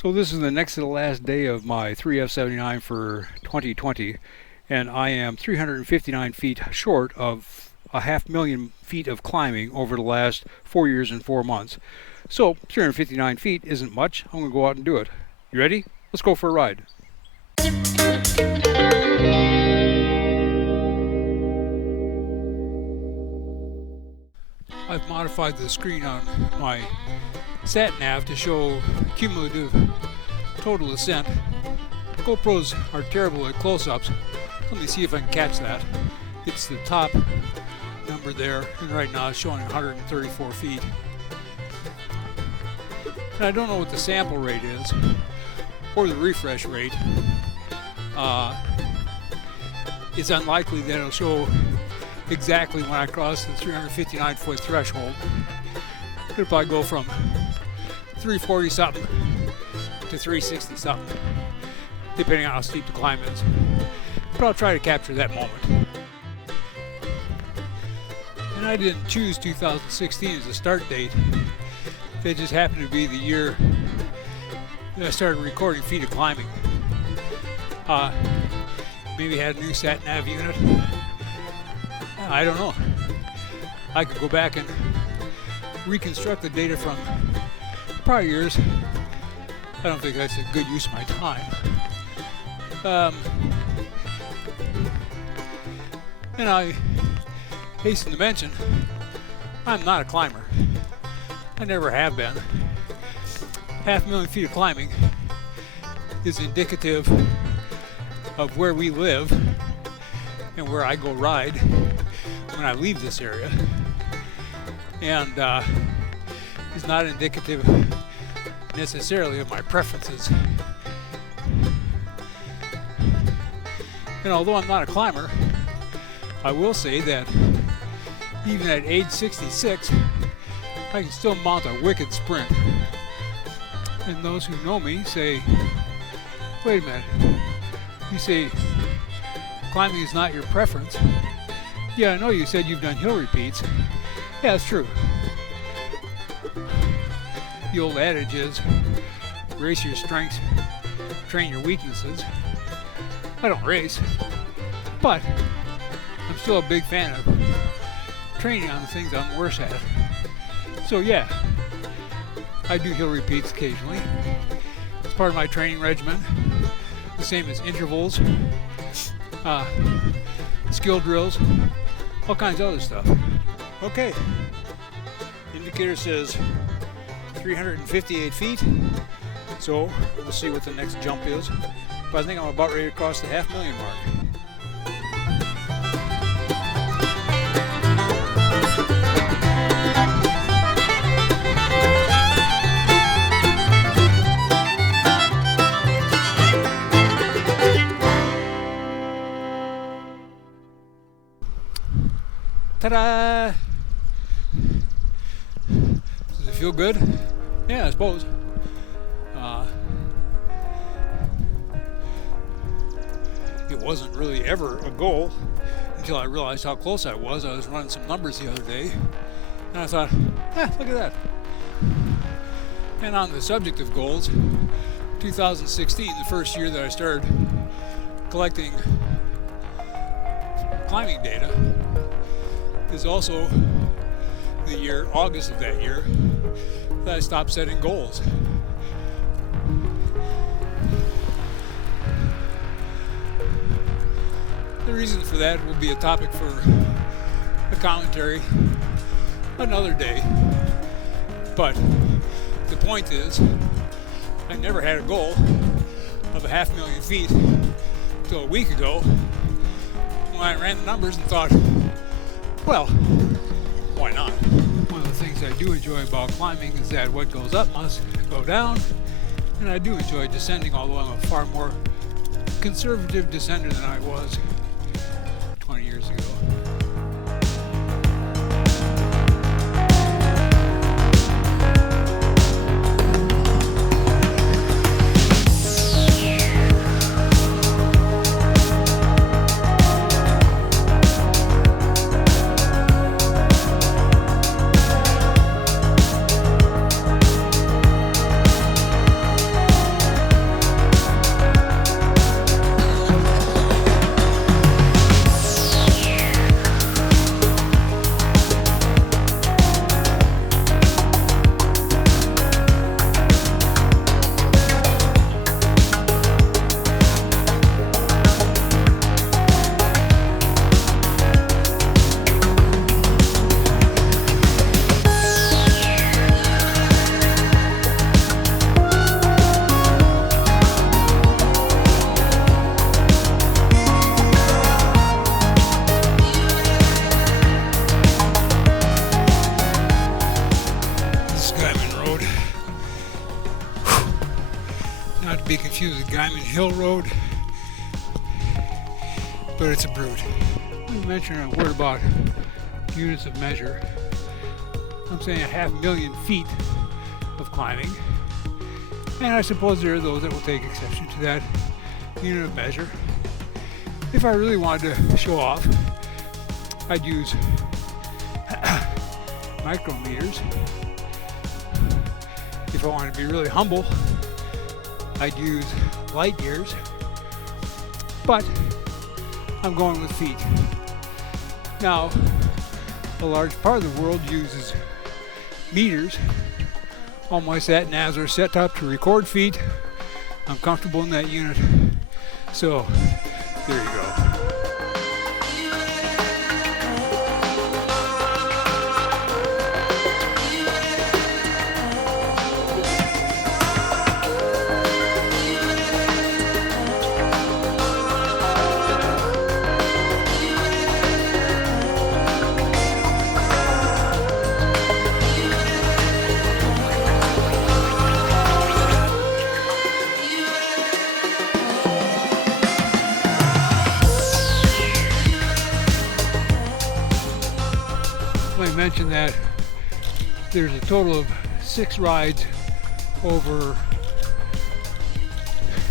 So this is the next to the last day of my 3F79 for 2020, and I am 359 feet short of a 500,000 feet of climbing over the last 4 years and 4 months. So 359 feet isn't much. I'm going to go out and do it. You ready? Let's go for a ride. I've modified the screen on my sat nav to show cumulative total ascent. GoPros are terrible at close-ups. Let me see if I can catch that. It's the top number there, and right now it's showing 134 feet. And I don't know what the sample rate is or the refresh rate. It's unlikely that it'll show exactly when I cross the 359 foot threshold. It'll probably go from 340 something to 360 something, depending on how steep the climb is. But I'll try to capture that moment. And I didn't choose 2016 as a start date. It just happened to be the year that I started recording feet of climbing. Maybe had a new sat nav unit. I don't know. I could go back and reconstruct the data from prior years. I don't think that's a good use of my time. And I hasten to mention, I'm not a climber. I never have been. 500,000 feet of climbing is indicative of where we live and where I go ride when I leave this area, and is not indicative necessarily of my preferences. And although I'm not a climber, I will say that even at age 66, I can still mount a wicked sprint. And those who know me say, wait a minute, you say climbing is not your preference. Yeah, I know you said you've done hill repeats. Yeah, it's true. The old adage is, race your strengths, train your weaknesses. I don't race, but I'm still a big fan of training on the things I'm worse at. So yeah, I do hill repeats occasionally. It's part of my training regimen. The same as intervals, skill drills, all kinds of other stuff. Okay, indicator says 358 feet, so we'll see what the next jump is. But I think I'm about ready to cross the 500,000 mark. Ta-da! Does it feel good? Yeah, I suppose. It wasn't really ever a goal until I realized how close I was. I was running some numbers the other day, and I thought, look at that. And on the subject of goals, 2016, the first year that I started collecting climbing data, is also the year, August of that year, that I stopped setting goals. The reason for that will be a topic for a commentary another day. But the point is, I never had a goal of a 500,000 feet until a week ago, when I ran the numbers and thought, well, why not? One of the things I do enjoy about climbing is that what goes up must go down, and I do enjoy descending, although I'm a far more conservative descender than I was 20 years ago. Not to be confused with Guyman Hill Road, but it's a brute. Let me mention a word about units of measure. I'm saying 500,000 feet of climbing, and I suppose there are those that will take exception to that unit of measure. If I really wanted to show off, I'd use micrometers. If I wanted to be really humble, I'd use light years, but I'm going with feet. Now, a large part of the world uses meters. All my sat navs are set up to record feet. I'm comfortable in that unit, so there you go. I mentioned that there's a total of 6 rides over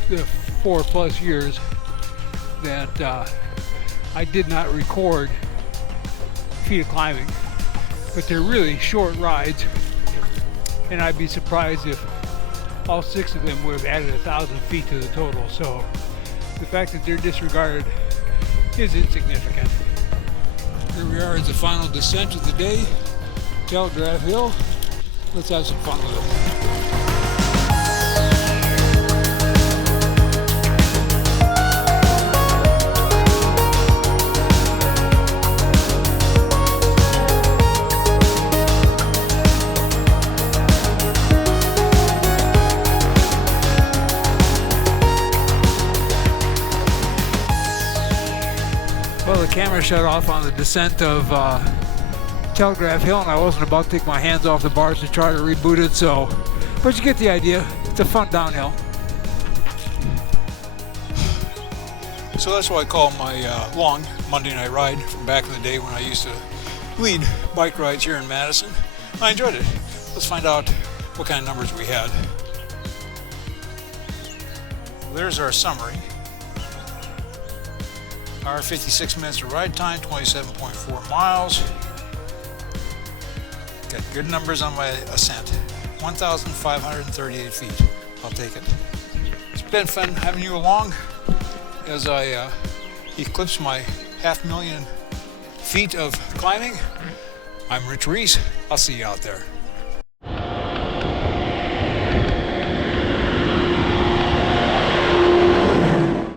the 4+ years that I did not record feet of climbing, but they're really short rides, and I'd be surprised if all 6 of them would have added 1,000 feet to the total. So the fact that they're disregarded is insignificant. Here we are at the final descent of the day, Telegraph Hill. Let's have some fun with it. Well, the camera shut off on the descent of Telegraph Hill, and I wasn't about to take my hands off the bars to try to reboot it, so, but you get the idea. It's a fun downhill. So that's what I call my long Monday night ride from back in the day when I used to lead bike rides here in Madison. I enjoyed it. Let's find out what kind of numbers we had. There's our summary. Hour 56 minutes of ride time, 27.4 miles. Got good numbers on my ascent, 1,538 feet. I'll take it. It's been fun having you along as I eclipse my 500,000 feet of climbing. I'm Rich Reese. I'll see you out there.